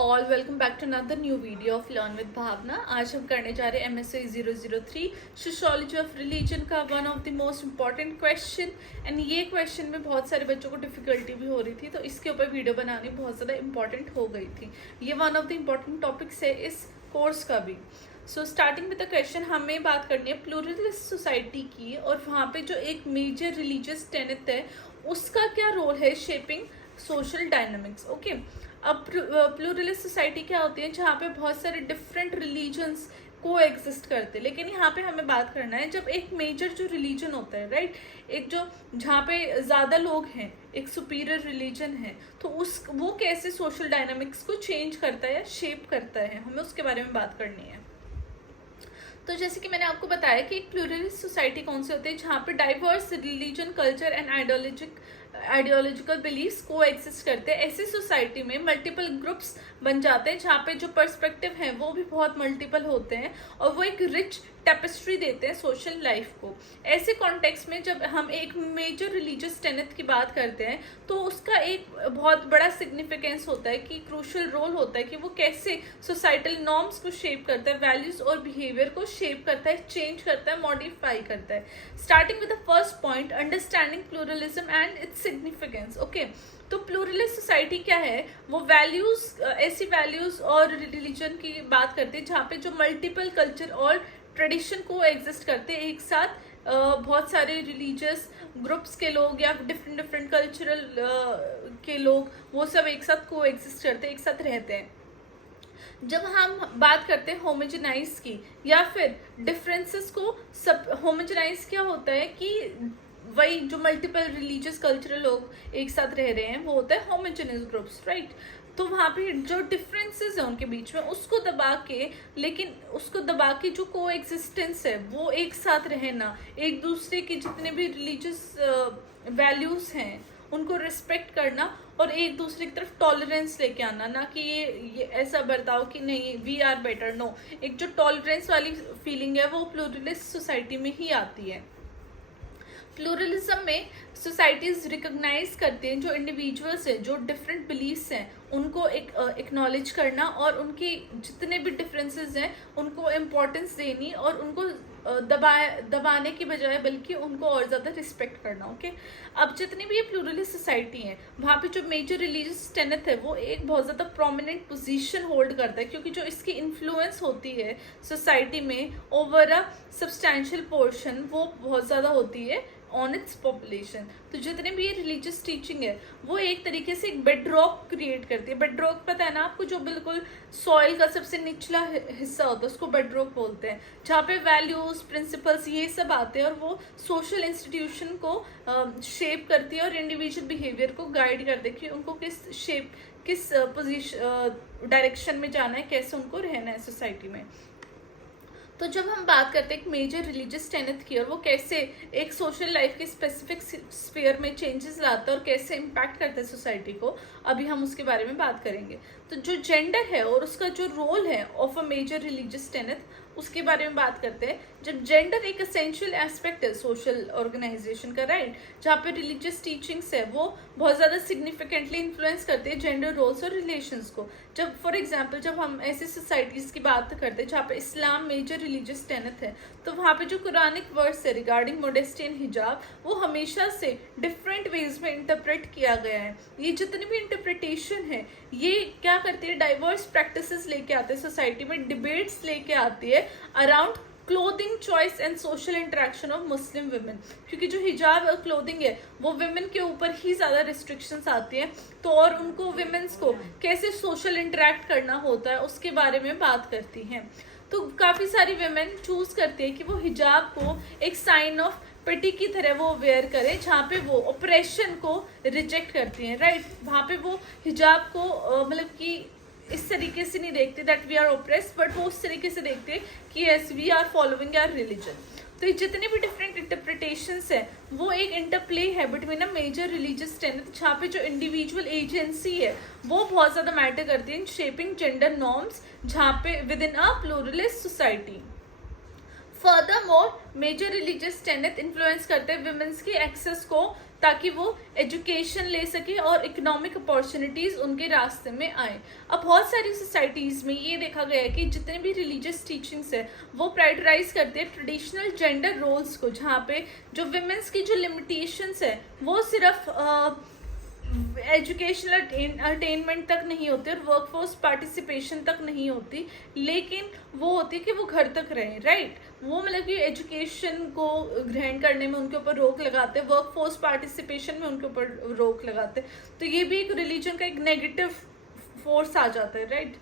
All, welcome back to another new video of learn with Bhavna. आज हम करने जा रहे हैं MSc 003 सोशियोलॉजी ऑफ रिलीजन का one of the most important question. And ये क्वेश्चन में बहुत सारे बच्चों को डिफिकल्टी भी हो रही थी, तो इसके ऊपर वीडियो बनानी बहुत ज़्यादा इंपॉर्टेंट हो गई थी। ये one of the important topics है इस कोर्स का भी। So starting with the question, हमें बात करनी है प्लूरलिस्ट सोसाइटी की, और वहाँ पे जो एक मेजर रिलीजियस टेनेट है उसका क्या रोल है शेपिंग सोशल डायनामिक्स। ओके, अब प्लूरलिस्ट सोसाइटी क्या होती है, जहाँ पे बहुत सारे डिफरेंट रिलीजन्स को एग्जिस्ट करते हैं। लेकिन यहाँ पे हमें बात करना है जब एक मेजर जो रिलीजन होता है, राइट, एक जो जहाँ पे ज़्यादा लोग हैं, एक सुपीरियर रिलीजन है, तो वो कैसे सोशल डायनामिक्स को चेंज करता है या शेप करता है, हमें उसके बारे में बात करनी है। तो जैसे कि मैंने आपको बताया कि एक प्लूरलिस्ट सोसाइटी कौन सी होती है, जहाँ पे diverse religion, culture and ideological beliefs को एग्जिस्ट करते हैं। ऐसी सोसाइटी में मल्टीपल ग्रुप्स बन जाते हैं, जहाँ पे जो पर्सपेक्टिव हैं वो भी बहुत मल्टीपल होते हैं, और वो एक रिच टेपेस्ट्री देते हैं सोशल लाइफ को। ऐसे कॉन्टेक्स्ट में जब हम एक मेजर रिलीजियस टेनेट की बात करते हैं, तो उसका एक बहुत बड़ा सिग्निफिकेंस होता है, कि क्रूशल रोल होता है कि वो कैसे सोसाइटल नॉर्म्स को शेप करता है, वैल्यूज और बिहेवियर को शेप करता है, चेंज करता है, मॉडिफाई करता है। Starting with the first point, understanding pluralism and its significance. Okay, तो प्लूरलिस्ट सोसाइटी क्या है, वो वैल्यूज, ऐसी वैल्यूज और रिलीजन की बात करते हैं जहाँ पे जो मल्टीपल कल्चर और ट्रेडिशन को एग्जिस्ट करते हैं एक साथ। बहुत सारे रिलीजियस ग्रुप्स के लोग या डिफरेंट कल्चरल के लोग, वो सब एक साथ को एग्जिस्ट करते हैं, एक साथ रहते हैं। जब हम बात करते हैं होमोजेनाइज की या फिर डिफरेंसेस को सब, होमोजेनाइज क्या होता है कि वही जो मल्टीपल रिलीजियस कल्चरल लोग एक साथ रह रहे हैं, वो होता है होमोजेनियस ग्रुप्स, राइट। तो वहाँ पे जो डिफरेंसेस है उनके बीच में, उसको दबा के, लेकिन उसको दबा के जो को एग्जिस्टेंस है वो एक साथ रहना, एक दूसरे के जितने भी रिलीजियस वैल्यूज हैं उनको रिस्पेक्ट करना, और एक दूसरे की तरफ टॉलरेंस लेके आना, ना कि ये ऐसा बर्ताव कि नहीं वी आर बेटर, नो। एक जो टॉलरेंस वाली फीलिंग है वो प्लूरलिस्ट सोसाइटी में ही आती है। प्लूरलिज्म में सोसाइटीज रिकॉग्नाइज करती हैं जो इंडिविजुअल्स हैं, जो डिफरेंट बिलीफ्स हैं, उनको एक्नॉलेज करना, और उनकी जितने भी डिफरेंसेस हैं उनको इम्पोर्टेंस देनी, और उनको दबाने की बजाय बल्कि उनको और ज़्यादा रिस्पेक्ट करना। ओके, अब जितनी भी ये प्लूरलिस्ट सोसाइटी है, वहाँ पे जो मेजर रिलीजियस टेनेट है वो एक बहुत ज़्यादा प्रोमिनेंट पोजीशन होल्ड करता है, क्योंकि जो इसकी इन्फ्लुएंस होती है सोसाइटी में ओवर अ सब्सटैंशियल पोर्शन, वो बहुत ज़्यादा होती है ऑन इट्स पॉपुलेशन। तो जितने भी ये रिलीजियस टीचिंग है वो एक तरीके से एक बेडरॉक क्रिएट करती है। बेडरॉक पता है ना आपको, जो बिल्कुल सॉइल का सबसे निचला हिस्सा होता है उसको बेडरॉक बोलते हैं, जहाँ पे वैल्यूज, प्रिंसिपल्स, ये सब आते हैं, और वो सोशल इंस्टीट्यूशन को शेप करती है और इंडिविजुअल बिहेवियर को गाइड कर देती है, उनको किस पोजीशन डायरेक्शन में जाना है, कैसे उनको रहना है सोसाइटी में। तो जब हम बात करते हैं एक मेजर रिलीजियस टेनेट की, और वो कैसे एक सोशल लाइफ के स्पेसिफिक स्फीयर में चेंजेस लाता है और कैसे इम्पैक्ट करता है सोसाइटी को, अभी हम उसके बारे में बात करेंगे। तो जो जेंडर है और उसका जो रोल है of a major religious tenet, उसके बारे में बात करते हैं। जब जेंडर एक एसेंशियल एस्पेक्ट है सोशल ऑर्गेनाइजेशन का, राइट, जहाँ पे रिलीजियस टीचिंग्स है वो बहुत ज़्यादा सिग्निफिकेंटली इन्फ्लुएंस करते हैं जेंडर रोल्स और रिलेशंस को। जब फॉर एग्जांपल जब हम ऐसी सोसाइटीज़ की बात करते हैं जहाँ पे इस्लाम मेजर रिलीजियस टेनेट है, तो वहाँ पे जो कुरानिक वर्ड्स है रिगार्डिंग मोडेस्टी एंड हिजाब, वो हमेशा से डिफरेंट वेज में इंटरप्रेट किया गया है। ये जितनी भी इंटरप्रिटेशन है ये क्या करती है, डाइवर्स प्रैक्टिसेस लेके आते हैं सोसाइटी में, डिबेट्स लेके आती है around clothing choice and social interaction of Muslim women, क्योंकि जो हिजाब और क्लोथिंग है वो वुमेन के ऊपर ही ज़्यादा रिस्ट्रिक्शंस आती हैं, तो और उनको वुमेन्स को कैसे सोशल इंटरेक्ट करना होता है उसके बारे में बात करती हैं। तो काफ़ी सारी वुमेन चूज करती है कि वो हिजाब को एक साइन ऑफ पिटी की तरह वो वेयर करे, जहाँ पे वो ऑपरेशन को रिजेक्ट करती हैं, राइट। वहाँ पे वो हिजाब को मतलब कि इस तरीके से नहीं देखते that we are oppressed, but वो उस तरीके से देखते कि yes we are following our religion. तो ये जितने भी डिफरेंट इंटरप्रिटेशंस है वो एक इंटरप्ले है between a major religious tenet, जहाँ पे जो इंडिविजुअल एजेंसी है वो बहुत ज़्यादा मैटर करती है इन शेपिंग जेंडर नॉर्म्स, जहाँ पे within a pluralist society. Furthermore major religious tenet influence करते हैं विमेंस की एक्सेस को, ताकि वो एजुकेशन ले सके और इकोनॉमिक अपॉर्चुनिटीज उनके रास्ते में आए। अब बहुत सारी सोसाइटीज में ये देखा गया है कि जितने भी रिलीजियस टीचिंग्स है वो प्रायोरिटाइज करते हैं ट्रेडिशनल जेंडर रोल्स को, जहाँ पे जो विमेंस की जो लिमिटेशंस है वो सिर्फ एजुकेशनल अटेनमेंट तक नहीं होती और वर्कफोर्स पार्टिसिपेशन तक नहीं होती, लेकिन वो होती है कि वो घर तक रहें, राइट। वो मतलब कि एजुकेशन को ग्रहण करने में उनके ऊपर रोक लगाते हैं, वर्कफोर्स पार्टिसिपेशन में उनके ऊपर रोक लगाते हैं। तो ये भी एक रिलीजन का एक नेगेटिव फोर्स आ जाता है, राइट।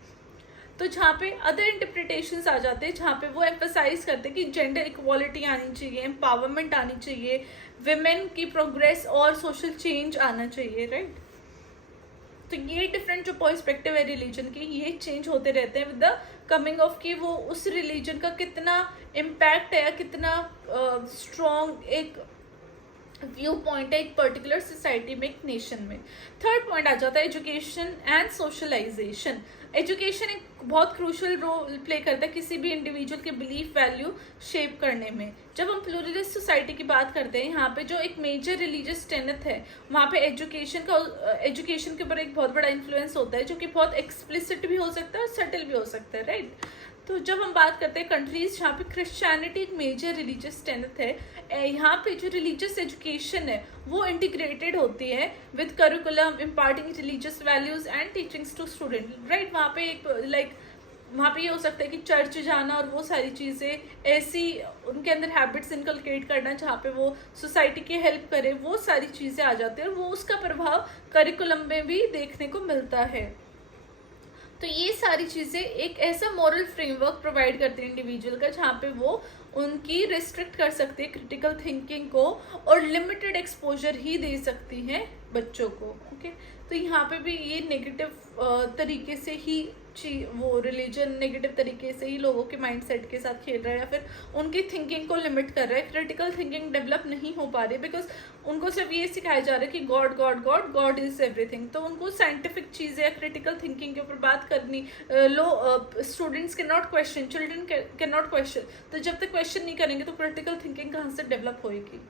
तो जहाँ पे अदर इंटरप्रिटेशंस आ जाते हैं, जहाँ पे वो एम्फसाइज करते हैं कि जेंडर इक्वालिटी आनी चाहिए, एम्पावरमेंट आनी चाहिए, विमेन की प्रोग्रेस और सोशल चेंज आना चाहिए, राइट। तो ये डिफरेंट जो पर्सपेक्टिव है रिलीजन की, ये चेंज होते रहते हैं विद द कमिंग ऑफ कि वो उस रिलीजन का कितना इम्पैक्ट है या कितना स्ट्रॉन्ग एक व्यू पॉइंट है एक पर्टिकुलर सोसाइटी में, एक नेशन में। थर्ड पॉइंट आ जाता है एजुकेशन एंड सोशलाइजेशन। एजुकेशन एक बहुत क्रूशल रोल प्ले करता है किसी भी इंडिविजुअल के बिलीफ वैल्यू शेप करने में। जब हम प्लूरलिस्ट सोसाइटी की बात करते हैं, यहाँ पे जो एक मेजर रिलीजियस टेनेट है वहाँ पे एजुकेशन के ऊपर एक बहुत बड़ा इन्फ्लुएंस होता है, जो कि बहुत एक्सप्लिसिट भी हो सकता है और सटल भी हो सकता है, राइट। तो जब हम बात करते हैं कंट्रीज जहाँ पे क्रिश्चियनिटी एक मेजर रिलीजियस टेनेट है, यहाँ पे जो रिलीजियस एजुकेशन है वो इंटीग्रेटेड होती है with curriculum imparting religious values and teachings to student, right. वहाँ पे एक वहाँ पे ये हो सकता है कि चर्च जाना और वो सारी चीज़ें ऐसी उनके अंदर हैबिट्स इनकलकेट करना जहाँ पे वो सोसाइटी की हेल्प करे, वो सारी चीज़ें आ जाती है और वो उसका प्रभाव करिकुलम में भी देखने को मिलता है। तो ये सारी चीज़ें एक ऐसा मॉरल फ्रेमवर्क प्रोवाइड करती है इंडिविजुअल का, जहाँ पे वो उनकी रिस्ट्रिक्ट कर सकते हैं क्रिटिकल थिंकिंग को और लिमिटेड एक्सपोजर ही दे सकती हैं बच्चों को, ओके। तो यहाँ पे भी ये नेगेटिव तरीके से ही वो रिलीजन नेगेटिव तरीके से ही लोगों के माइंडसेट के साथ खेल रहा है या फिर उनकी थिंकिंग को लिमिट कर रहा है। क्रिटिकल थिंकिंग डेवलप नहीं हो पा रही बिकॉज उनको सिर्फ ये सिखाया जा रहा है कि God God God God is everything. तो उनको साइंटिफिक चीज़ें या क्रिटिकल थिंकिंग के ऊपर बात करनी students can not question, children can not question. तो जब तक क्वेश्चन नहीं करेंगे तो क्रिटिकल थिंकिंग कहाँ से डेवलप होएगी।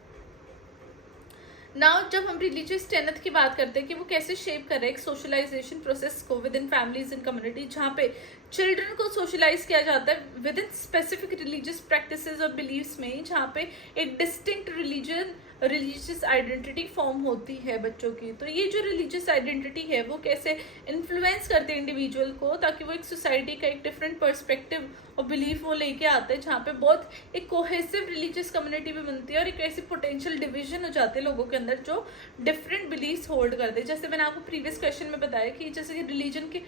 नाउ जब हम रिलीजियस टेनेट की बात करते हैं कि वो कैसे शेप कर रहे हैं एक सोशलाइजेशन प्रोसेस को with in families and community, जहाँ पे चिल्ड्रन को सोशलाइज किया जाता है with in specific religious practices और बिलीव्स में, जहाँ पे एक डिस्टिंक्ट रिलीजियस आइडेंटिटी फॉर्म होती है बच्चों की। तो ये जो रिलीजियस आइडेंटिटी है वो कैसे इन्फ्लुएंस करते हैं इंडिविजुअल को, ताकि वो एक सोसाइटी का एक डिफरेंट पर्सपेक्टिव और बिलीफ वो लेके आते हैं, जहाँ पे बहुत एक कोहेसिव रिलीजियस कम्युनिटी भी बनती है और एक ऐसी पोटेंशियल डिवीजन हो जाते हैं लोगों के अंदर जो डिफरेंट बिलीफ्स होल्ड करते हैं। जैसे मैंने आपको प्रीवियस क्वेश्चन में बताया कि जैसे कि रिलीजन की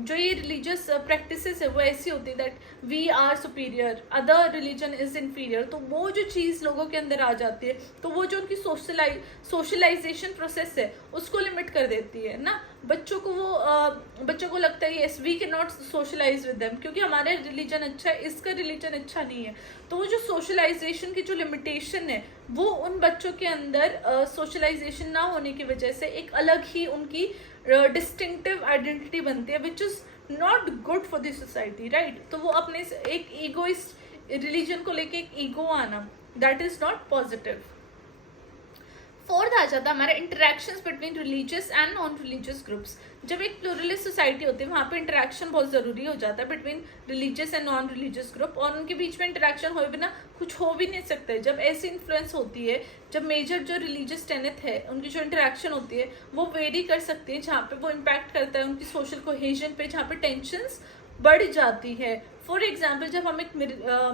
जो ये रिलीजियस प्रैक्टिसेस है वो ऐसी होती है that we are superior, other religion is inferior. तो वो जो चीज़ लोगों के अंदर आ जाती है तो वो जो उनकी सोशलाइजेशन प्रोसेस है उसको लिमिट कर देती है ना। बच्चों को लगता है yes we can not socialise with them क्योंकि हमारा रिलीजन अच्छा है, इसका रिलीजन अच्छा नहीं है। तो वो जो सोशलाइजेशन की जो लिमिटेशन है वो उन बच्चों के अंदर सोशलाइजेशन ना होने की वजह से एक अलग ही उनकी डिस्टिंक्टिव आइडेंटिटी बनती है which is not good for this society, right. तो वो अपने एक ईगोइस्ट रिलीजन को लेके एक ईगो आना, that is not positive. Fourth आ जाता है हमारा interactions between religious and non religious groups. जब एक प्लूरलिस्ट सोसाइटी होती है वहाँ पे इंटरेक्शन बहुत ज़रूरी हो जाता है between religious and non religious group, और उनके बीच में इंटरेक्शन हो बिना कुछ हो भी नहीं सकता है। जब ऐसी इन्फ्लुएंस होती है, जब मेजर जो रिलीजियस टेनेट है उनकी जो इंटरेक्शन होती है वो वेरी कर सकती है, जहाँ पे वो इम्पैक्ट करता है उनकी सोशल कोहेजन पे, जहाँ पे टेंशंस बढ़ जाती है। फॉर एग्जाम्पल जब हम एक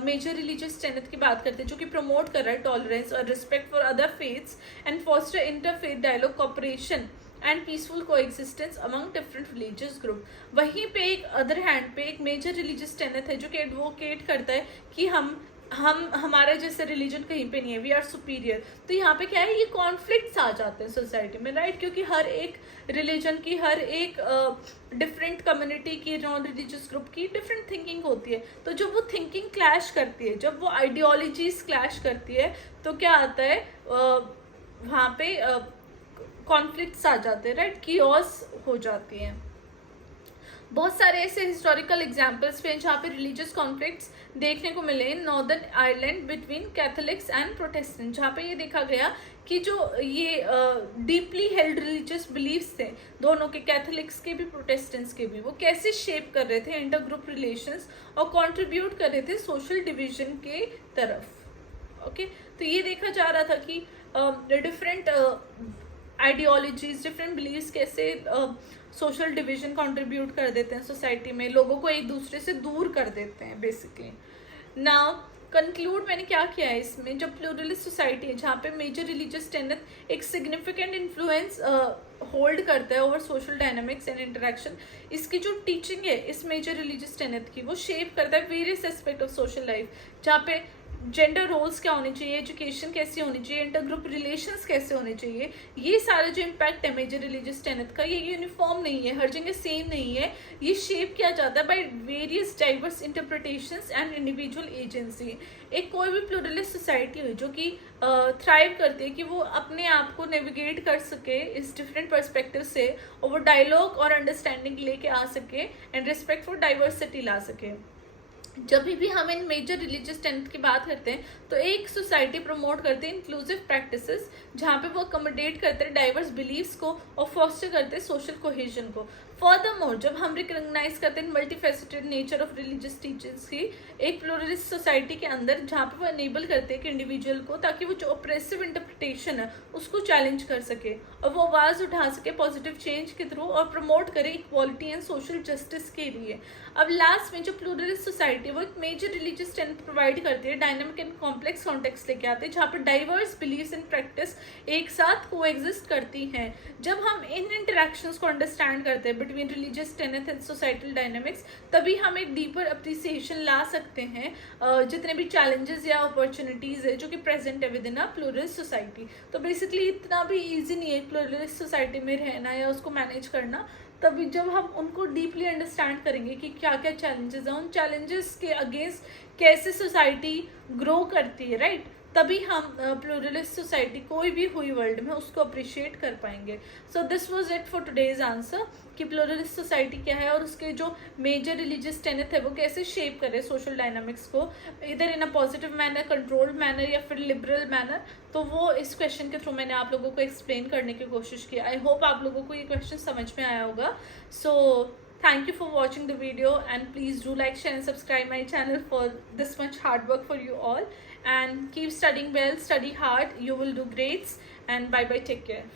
मेजर रिलीजियस टेनेट की बात करते हैं जो कि प्रमोट कर रहा है टॉलरेंस और respect for other faiths and foster interfaith dialogue, cooperation and peaceful coexistence among different religious group, वहीं पे एक अदर हैंड पे एक मेजर रिलीजियस टेनेट है जो कि एडवोकेट करता है कि हमारा जैसे रिलीजन कहीं पे नहीं है, वी आर सुपीरियर। तो यहाँ पे क्या है, ये कॉन्फ्लिक्ट्स आ जाते हैं सोसाइटी में, राइट, क्योंकि हर एक रिलीजन की, हर एक डिफरेंट कम्युनिटी की, नॉन रिलीजियस ग्रुप की डिफरेंट थिंकिंग होती है। तो जब वो थिंकिंग क्लैश करती है, जब वो आइडियोलॉजीज क्लैश करती है, तो क्या आता है वहाँ पे कॉन्फ्लिक्ट्स आ जाते हैं, राइट, कियोस हो जाती हैं। बहुत सारे ऐसे हिस्टोरिकल एग्जाम्पल्स पे जहाँ पे रिलीजियस कॉन्फ्लिक्ट्स देखने को मिले in northern Ireland between Catholics and Protestant, जहाँ पे ये देखा गया कि जो ये डीपली हेल्ड रिलीजियस बिलीव्स थे दोनों के, कैथोलिक्स के भी प्रोटेस्टेंट्स के भी, वो कैसे शेप कर रहे थे इंटर ग्रुप रिलेशंस और कंट्रीब्यूट कर रहे थे सोशल डिवीजन के तरफ। ओके, तो ये देखा जा रहा था कि डिफरेंट आइडियोलॉजीज, डिफरेंट बिलीव्स कैसे सोशल डिवीजन कंट्रीब्यूट कर देते हैं सोसाइटी में, लोगों को एक दूसरे से दूर कर देते हैं बेसिकली। नाउ कंक्लूड मैंने क्या किया है इसमें, जब प्लूरलिस्ट सोसाइटी है जहाँ पे मेजर रिलीजियस टेनेट एक सिग्निफिकेंट इन्फ्लुएंस होल्ड करता है over social dynamics and interaction, इसकी जो टीचिंग है इस मेजर रिलीजियस टेनेट की, वो शेप करता है various aspect of social life, जहाँ पे जेंडर रोल्स क्या होने चाहिए, एजुकेशन कैसी होनी चाहिए, इंटर ग्रुप रिलेशंस कैसे होने चाहिए, ये सारा जो इम्पैक्ट है मेजर रिलीजियस टेनेट का, ये यूनिफॉर्म नहीं है, हर जगह सेम नहीं है, ये शेप किया जाता है by various diverse interpretations and individual agency. एक कोई भी प्लूरलिस्ट सोसाइटी हो जो कि थ्राइव करती है कि वो अपने आप को नेविगेट कर सके इस डिफरेंट पर्सपेक्टिव से, और वो डायलॉग और अंडरस्टैंडिंग लेके आ सके एंड रिस्पेक्ट फॉर डाइवर्सिटी ला सके। जब भी हम इन मेजर रिलीजियस टेनेट की बात करते हैं तो एक सोसाइटी प्रमोट करते हैं इंक्लूसिव प्रैक्टिसेस, जहाँ पे वो अकोमोडेट करते हैं डाइवर्स बिलीव्स को और फॉस्टर करते हैं सोशल कोहेजन को। फर्दरमोर, जब हम रिकॉग्नाइज करते हैं multifaceted nature of religious teachers की एक प्लूरलिस्ट सोसाइटी के अंदर, जहाँ पे वो एनेबल करते हैं कि इंडिविजुअल को, ताकि वो जो ऑप्रेसिव इंटरप्रिटेशन है उसको चैलेंज कर सके और वो आवाज़ उठा सके पॉजिटिव चेंज के थ्रू और प्रमोट करे इक्वालिटी एंड सोशल जस्टिस के लिए। अब लास्ट में जो प्लूरलिस्ट सोसाइटी वो एक मेजर रिलीजियस टेनेट प्रोवाइड करती है, डायनामिक एंड कॉम्प्लेक्स कॉन्टेक्स्ट लेके आते हैं, जहाँ पर डाइवर्स बिलीव्स एंड प्रैक्टिस एक साथ कोएग्जिस्ट करती हैं। जब हम इन इंटरेक्शंस को अंडरस्टैंड करते हैं between religious Tenet and societal dynamics, तभी हम एक डीपर अप्रिसिएशन ला सकते हैं जितने भी चैलेंजेस या अपॉर्चुनिटीज है जो कि प्रेजेंट है with in a pluralist society. तो बेसिकली इतना भी ईजी नहीं है प्लूरलिस्ट सोसाइटी में रहना या उसको मैनेज करना। तभी जब हम उनको डीपली अंडरस्टैंड करेंगे कि क्या क्या चैलेंजेस हैं, उन चैलेंजेस के अगेंस्ट कैसे सोसाइटी ग्रो करती है, राइट, तभी हम प्लूरलिस्ट सोसाइटी कोई भी हुई वर्ल्ड में उसको अप्रिशिएट कर पाएंगे। So this was it for today's answer कि प्लूरलिस्ट सोसाइटी क्या है और उसके जो मेजर रिलीजियस टेनेट है वो कैसे शेप करे सोशल डायनामिक्स को, इधर in a positive manner, controlled manner या फिर लिबरल मैनर। तो वो इस क्वेश्चन के थ्रू मैंने आप लोगों को एक्सप्लेन करने की कोशिश की। आई होप आप लोगों को ये क्वेश्चन समझ में आया होगा। सो thank you for watching the video and please do like, share and subscribe my channel for this much hard work for you all, and keep studying well, study hard, you will do greats, and bye bye, take care.